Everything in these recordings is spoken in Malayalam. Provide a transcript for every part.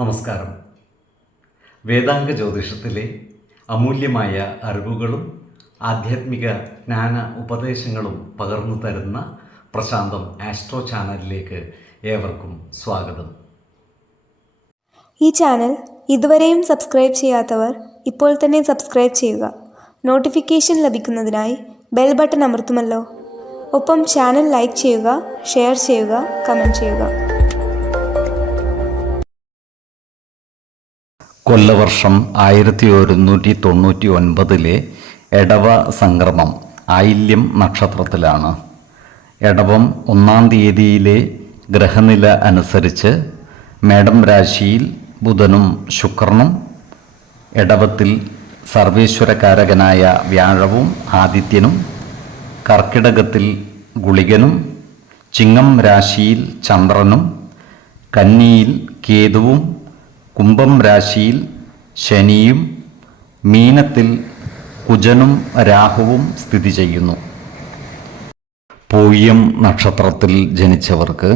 നമസ്കാരം. വേദാംഗ ജ്യോതിഷത്തിലെ അമൂല്യമായ അറിവുകളും ആധ്യാത്മിക ജ്ഞാന ഉപദേശങ്ങളും പകർന്നു തരുന്ന പ്രശാന്തം ആസ്ട്രോ ചാനലിലേക്ക് ഏവർക്കും സ്വാഗതം. ഈ ചാനൽ ഇതുവരെയും സബ്സ്ക്രൈബ് ചെയ്യാത്തവർ ഇപ്പോൾ തന്നെ സബ്സ്ക്രൈബ് ചെയ്യുക. നോട്ടിഫിക്കേഷൻ ലഭിക്കുന്നതിനായി ബെൽ ബട്ടൺ അമർത്തുമല്ലോ. ഒപ്പം ചാനൽ ലൈക്ക് ചെയ്യുക, ഷെയർ ചെയ്യുക, കമൻറ്റ് ചെയ്യുക. കൊല്ലവർഷം 1199 എടവ സംക്രമം ആയില്യം നക്ഷത്രത്തിലാണ്. എടവം 1-ാം തീയതിയിലെ ഗ്രഹനില അനുസരിച്ച് മേടം രാശിയിൽ ബുധനും ശുക്രനും, എടവത്തിൽ സർവേശ്വരകാരകനായ വ്യാഴവും ആദിത്യനും, കർക്കിടകത്തിൽ ഗുളികനും, ചിങ്ങം രാശിയിൽ ചന്ദ്രനും, കന്നിയിൽ കേതുവും, കുംഭം രാശിയിൽ ശനിയും, മീനത്തിൽ കുജനും രാഹുവും സ്ഥിതി ചെയ്യുന്നു. പൂയം നക്ഷത്രത്തിൽ ജനിച്ചവർക്ക്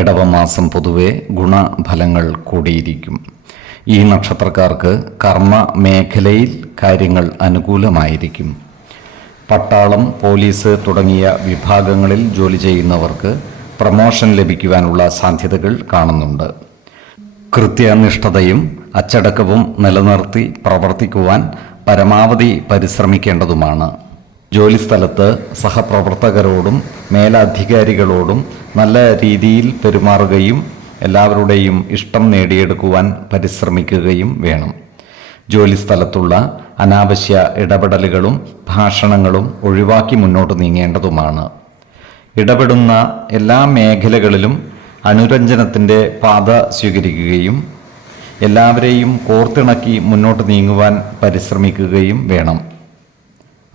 എടവമാസം പൊതുവെ ഗുണഫലങ്ങൾ കൂടിയിരിക്കും. ഈ നക്ഷത്രക്കാർക്ക് കർമ്മ മേഖലയിൽ കാര്യങ്ങൾ അനുകൂലമായിരിക്കും. പട്ടാളം, പോലീസ് തുടങ്ങിയ വിഭാഗങ്ങളിൽ ജോലി ചെയ്യുന്നവർക്ക് പ്രമോഷൻ ലഭിക്കുവാനുള്ള സാധ്യതകൾ കാണുന്നുണ്ട്. കൃത്യനിഷ്ഠതയും അച്ചടക്കവും നിലനിർത്തി പ്രവർത്തിക്കുവാൻ പരമാവധി പരിശ്രമിക്കേണ്ടതുമാണ്. ജോലിസ്ഥലത്ത് സഹപ്രവർത്തകരോടും മേലധികാരികളോടും നല്ല രീതിയിൽ പെരുമാറുകയും എല്ലാവരുടെയും ഇഷ്ടം നേടിയെടുക്കുവാൻ പരിശ്രമിക്കുകയും വേണം. ജോലിസ്ഥലത്തുള്ള അനാവശ്യ ഇടപെടലുകളും ഭാഷണങ്ങളും ഒഴിവാക്കി മുന്നോട്ട് നീങ്ങേണ്ടതുമാണ്. ഇടപെടുന്ന എല്ലാ മേഖലകളിലും അനുരഞ്ജനത്തിൻ്റെ പാത സ്വീകരിക്കുകയും എല്ലാവരെയും കോർത്തിണക്കി മുന്നോട്ട് നീങ്ങുവാൻ പരിശ്രമിക്കുകയും വേണം.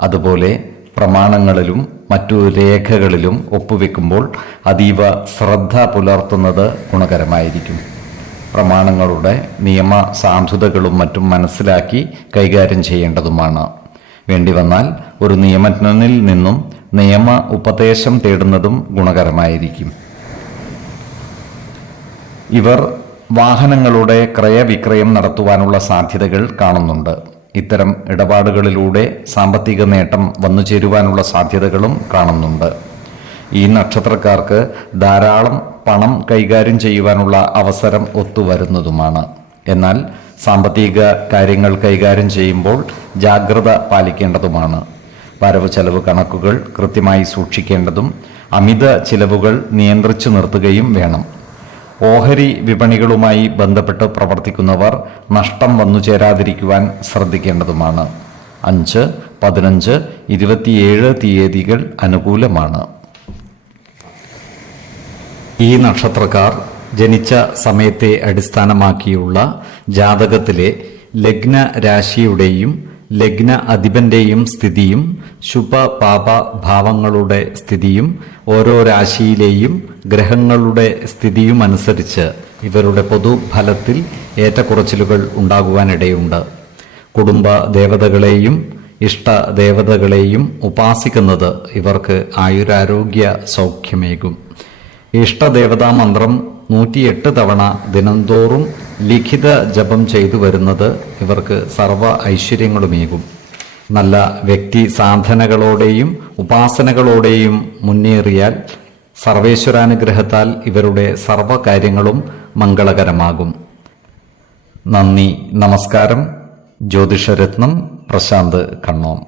അതുപോലെ പ്രമാണങ്ങളിലും മറ്റു രേഖകളിലും ഒപ്പുവെക്കുമ്പോൾ അതീവ ശ്രദ്ധ പുലർത്തുന്നത് ഗുണകരമായിരിക്കും. പ്രമാണങ്ങളുടെ നിയമ സാധുതകളും മറ്റും മനസ്സിലാക്കി കൈകാര്യം ചെയ്യേണ്ടതുമാണ്. വേണ്ടി വന്നാൽ ഒരു നിയമജ്ഞനിൽ നിന്നും നിയമ ഉപദേശം തേടുന്നതും ഗുണകരമായിരിക്കും. ഇവർ വാഹനങ്ങളുടെ ക്രയവിക്രയം നടത്തുവാനുള്ള സാധ്യതകൾ കാണുന്നുണ്ട്. ഇത്തരം ഇടപാടുകളിലൂടെ സാമ്പത്തിക നേട്ടം വന്നു ചേരുവാനുള്ള സാധ്യതകളും കാണുന്നുണ്ട്. ഈ നക്ഷത്രക്കാർക്ക് ധാരാളം പണം കൈകാര്യം ചെയ്യുവാനുള്ള അവസരം ഒത്തുവരുന്നതുമാണ്. എന്നാൽ സാമ്പത്തിക കാര്യങ്ങൾ കൈകാര്യം ചെയ്യുമ്പോൾ ജാഗ്രത പാലിക്കേണ്ടതുമാണ്. വരവ് ചെലവ് കണക്കുകൾ കൃത്യമായി സൂക്ഷിക്കേണ്ടതും അമിത ചിലവുകൾ നിയന്ത്രിച്ചു നിർത്തുകയും വേണം. ഓഹരി വിപണികളുമായി ബന്ധപ്പെട്ട് പ്രവർത്തിക്കുന്നവർ നഷ്ടം വന്നു ചേരാതിരിക്കുവാൻ ശ്രദ്ധിക്കേണ്ടതുമാണ്. 5, 15, 27 തീയതികൾ അനുകൂലമാണ്. ഈ നക്ഷത്രക്കാർ ജനിച്ച സമയത്തെ അടിസ്ഥാനമാക്കിയുള്ള ജാതകത്തിലെ ലഗ്ന രാശിയുടെയും ലഗ്ന അധിപന്റെയും സ്ഥിതിയും ശുഭ പാപ ഭാവങ്ങളുടെ സ്ഥിതിയും ഓരോ രാശിയിലെയും ഗ്രഹങ്ങളുടെ സ്ഥിതിയും അനുസരിച്ച് ഇവരുടെ പൊതുഫലത്തിൽ ഏറ്റക്കുറച്ചിലുകൾ ഉണ്ടാകുവാനിടയുണ്ട്. കുടുംബ ദേവതകളെയും ഇഷ്ട ദേവതകളെയും ഉപാസിക്കുന്നത് ഇവർക്ക് ആയുരാരോഗ്യ സൗഖ്യമേകും. ഇഷ്ടദേവതാ മന്ത്രം 108 തവണ ദിനംതോറും ലിഖിത ജപം ചെയ്തു വരുന്നത് ഇവർക്ക് സർവ ഐശ്വര്യങ്ങളുമേകും. നല്ല വ്യക്തി സാധനകളോടെയും ഉപാസനകളോടെയും മുന്നേറിയാൽ സർവേശ്വരാനുഗ്രഹത്താൽ ഇവരുടെ സർവകാര്യങ്ങളും മംഗളകരമാകും. നന്ദി, നമസ്കാരം. ജ്യോതിഷരത്നം പ്രശാന്ത് കണ്ണോം.